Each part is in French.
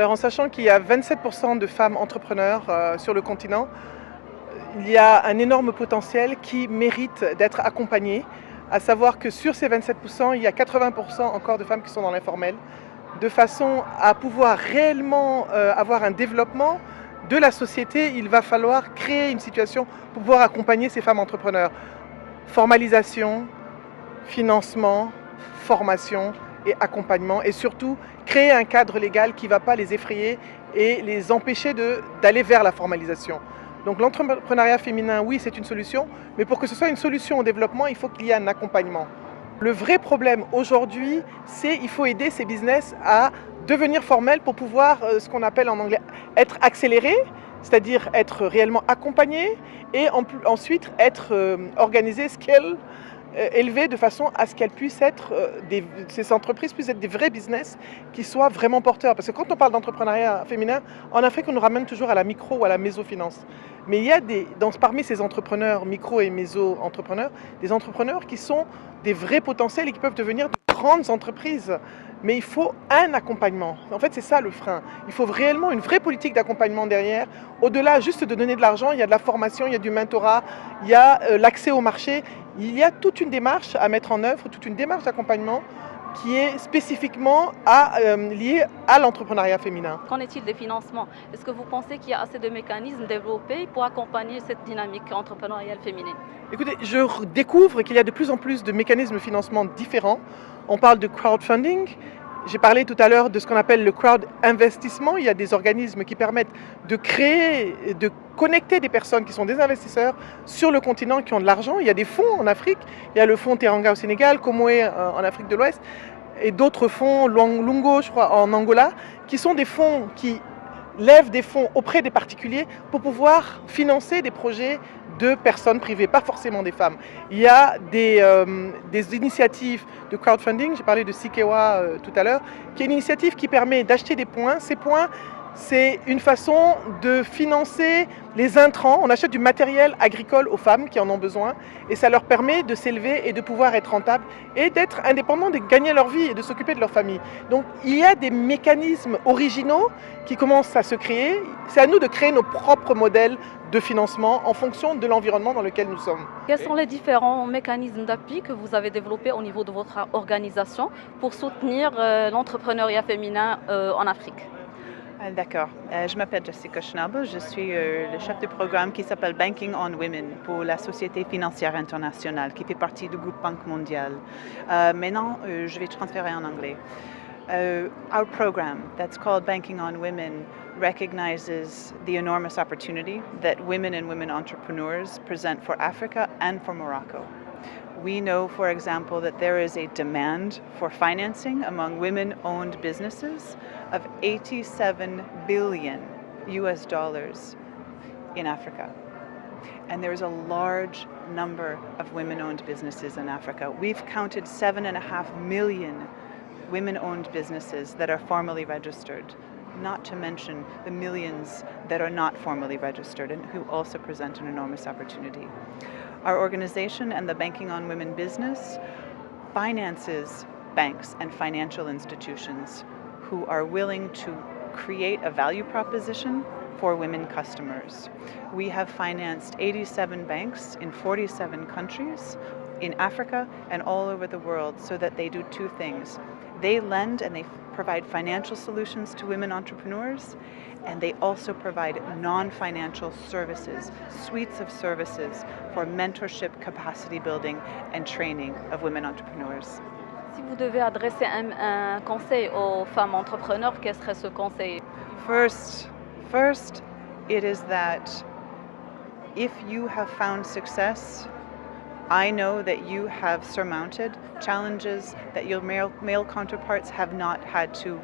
Alors en sachant qu'il y a 27% de femmes entrepreneurs sur le continent, il y a un énorme potentiel qui mérite d'être accompagné, à savoir que sur ces 27%, il y a 80% encore de femmes qui sont dans l'informel, de façon à pouvoir réellement avoir un développement de la société. Il va falloir créer une situation pour pouvoir accompagner ces femmes entrepreneurs. Formalisation, financement, formation et accompagnement, et surtout créer un cadre légal qui ne va pas les effrayer et les empêcher d'aller vers la formalisation. Donc l'entrepreneuriat féminin, oui, c'est une solution, mais pour que ce soit une solution au développement, il faut qu'il y ait un accompagnement. Le vrai problème aujourd'hui, c'est qu'il faut aider ces business à devenir formels pour pouvoir, ce qu'on appelle en anglais, être accélérés, c'est-à-dire être réellement accompagnés, et ensuite être organisés, scale, élevées de façon à ce qu'elles puissent être, ces entreprises puissent être des vrais business qui soient vraiment porteurs. Parce que quand on parle d'entrepreneuriat féminin, en Afrique, on nous ramène toujours à la micro ou à la mésofinance. Mais il y a parmi ces entrepreneurs, micro et méso-entrepreneurs, des entrepreneurs qui sont des vrais potentiels et qui peuvent devenir de grandes entreprises. Mais il faut un accompagnement. En fait, c'est ça le frein. Il faut réellement une vraie politique d'accompagnement derrière. Au-delà juste de donner de l'argent, il y a de la formation, il y a du mentorat, il y a l'accès au marché. Il y a toute une démarche à mettre en œuvre, toute une démarche d'accompagnement qui est spécifiquement liée à l'entrepreneuriat féminin. Qu'en est-il des financements? Est-ce que vous pensez qu'il y a assez de mécanismes développés pour accompagner cette dynamique entrepreneuriale féminine? Écoutez, je découvre qu'il y a de plus en plus de mécanismes de financement différents. On parle de crowdfunding. J'ai parlé tout à l'heure de ce qu'on appelle le crowd investissement. Il y a des organismes qui permettent de créer, de connecter des personnes qui sont des investisseurs sur le continent qui ont de l'argent. Il y a des fonds en Afrique. Il y a le fonds Teranga au Sénégal, Comoé en Afrique de l'Ouest, et d'autres fonds, Lungo, je crois, en Angola, qui sont des fonds qui lèvent des fonds auprès des particuliers pour pouvoir financer des projets de personnes privées, pas forcément des femmes. Il y a des initiatives de crowdfunding, j'ai parlé de Sikewa tout à l'heure, qui est une initiative qui permet d'acheter des points. Ces points, c'est une façon de financer les intrants. On achète du matériel agricole aux femmes qui en ont besoin et ça leur permet de s'élever et de pouvoir être rentables et d'être indépendants, de gagner leur vie et de s'occuper de leur famille. Donc il y a des mécanismes originaux qui commencent à se créer. C'est à nous de créer nos propres modèles de financement en fonction de l'environnement dans lequel nous sommes. Quels sont les différents mécanismes d'appui que vous avez développés au niveau de votre organisation pour soutenir l'entrepreneuriat féminin en Afrique? D'accord. Je m'appelle Jessica Schnabel. Je suis le chef de programme qui s'appelle Banking on Women pour la Société financière internationale qui fait partie du groupe Banque mondiale. Maintenant, je vais transférer en anglais. Our program, that's called Banking on Women, recognizes the enormous opportunity that women and women entrepreneurs present for Africa and for Morocco. We know, for example, that there is a demand for financing among women-owned businesses of 87 billion US dollars in Africa. And there's a large number of women-owned businesses in Africa. We've counted 7.5 million women-owned businesses that are formally registered, not to mention the millions that are not formally registered and who also present an enormous opportunity. Our organization and the Banking on Women business finances banks and financial institutions who are willing to create a value proposition for women customers. We have financed 87 banks in 47 countries in Africa and all over the world so that they do two things. They lend and they provide financial solutions to women entrepreneurs, and they also provide non-financial services, suites of services for mentorship, capacity building, and training of women entrepreneurs. Si vous devez adresser un conseil aux femmes entrepreneurs, quel serait ce conseil? First, it is that if you have found success, I know that you have surmounted challenges that your male counterparts have not had to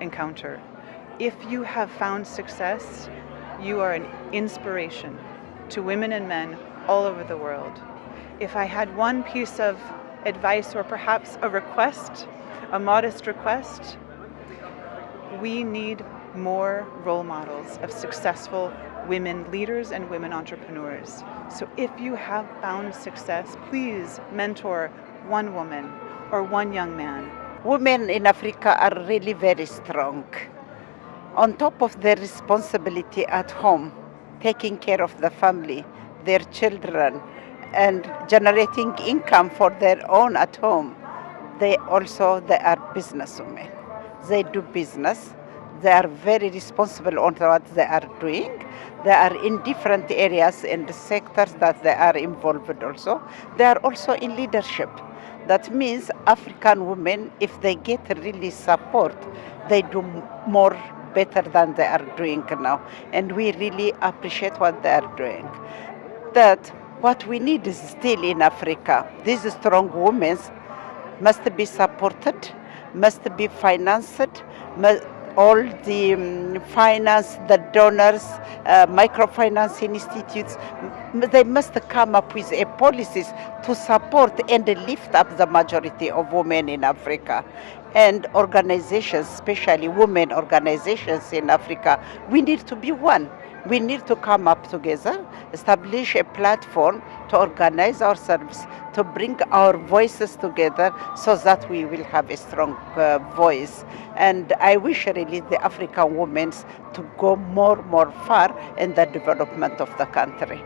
encounter. If you have found success, you are an inspiration to women and men all over the world. If I had one piece of advice or perhaps a request, a modest request, we need more role models of successful women leaders and women entrepreneurs. So if you have found success, please mentor one woman or one young man. Women in Africa are really very strong. On top of their responsibility at home, taking care of the family, their children, and generating income for their own at home, they are businesswomen. They do business. They are very responsible on what they are doing. They are in different areas in the sectors that they are involved also. They are also in leadership. That means African women, if they get really support, they do more better than they are doing now. And we really appreciate what they are doing. That what we need is still in Africa. These strong women must be supported, must be financed, all the finance, the donors, microfinance institutes, they must come up with a policies to support and lift up the majority of women in Africa. And organizations, especially women organizations in Africa, we need to be one. We need to come up together, establish a platform to organize ourselves, to bring our voices together so that we will have a strong voice. And I wish really the African women to go more far in the development of the country.